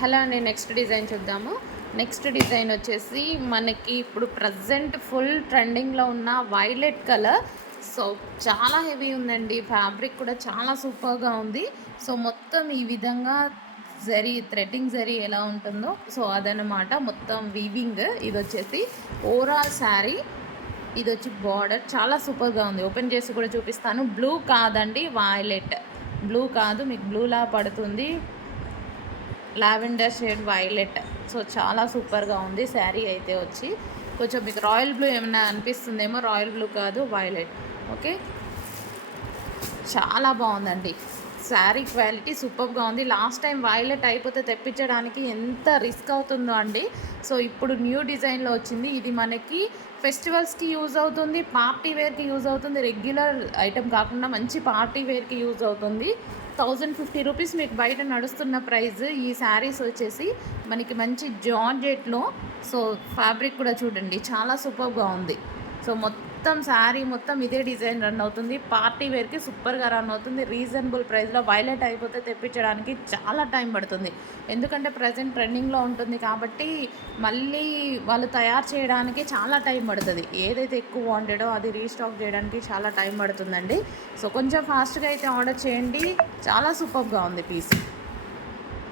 Hello అండి, next design చూద్దాము. Next design వచ్చేసి మనకి ఇప్పుడు ప్రజెంట్ ఫుల్ ట్రెండింగ్లో ఉన్న వైలెట్ కలర్. సో చాలా హెవీ ఉందండి, ఫ్యాబ్రిక్ కూడా చాలా సూపర్గా ఉంది. సో మొత్తం ఈ విధంగా జరీ థ్రెడ్డింగ్ జరీ ఎలా ఉంటుందో సో అదనమాట మొత్తం వీవింగ్. ఇది వచ్చేసి ఓవరాల్ శారీ, ఇది వచ్చి బార్డర్ చాలా సూపర్గా ఉంది. ఓపెన్ చేసి కూడా చూపిస్తాను. బ్లూ కాదండి, వైలెట్. బ్లూ కాదు, మీకు బ్లూలా పడుతుంది. Lavender shade violet. సో చాలా సూపర్గా ఉంది శారీ అయితే వచ్చి. కొంచెం మీకు రాయల్ బ్లూ ఏమైనా అనిపిస్తుందేమో, రాయల్ బ్లూ కాదు, వైలెట్. ఓకే, చాలా బాగుందండి. శారీ క్వాలిటీ సూపర్గా ఉంది. లాస్ట్ టైం వైలెట్ అయిపోతే తెప్పించడానికి ఎంత రిస్క్ అవుతుందో అండి. సో ఇప్పుడు న్యూ డిజైన్లో వచ్చింది. ఇది మనకి ఫెస్టివల్స్కి యూజ్ అవుతుంది, పార్టీ వేర్కి యూజ్ అవుతుంది. రెగ్యులర్ ఐటెం కాకుండా మంచి పార్టీ వేర్కి యూజ్ అవుతుంది. 1050 రూపీస్ మీకు బయట నడుస్తున్న ప్రైస్. ఈ శారీస్ వచ్చేసి మనకి మంచి జార్జెట్లో. సో ఫ్యాబ్రిక్ కూడా చూడండి చాలా సూపర్గా ఉంది. సో మొత్తం శారీ మొత్తం ఇదే డిజైన్ రన్ అవుతుంది. పార్టీ వేర్కి సూపర్గా రన్ అవుతుంది. రీజనబుల్ ప్రైస్లో. వైలెట్ అయిపోతే తెప్పించడానికి చాలా టైం పడుతుంది, ఎందుకంటే ప్రజెంట్ ట్రెండింగ్లో ఉంటుంది కాబట్టి మళ్ళీ వాళ్ళు తయారు చేయడానికి చాలా టైం పడుతుంది. ఏదైతే ఎక్కువ వాంటెడో అది రీస్టాక్ చేయడానికి చాలా టైం పడుతుందండి. సో కొంచెం ఫాస్ట్గా అయితే ఆర్డర్ చేయండి. చాలా సూపర్గా ఉంది పీస్.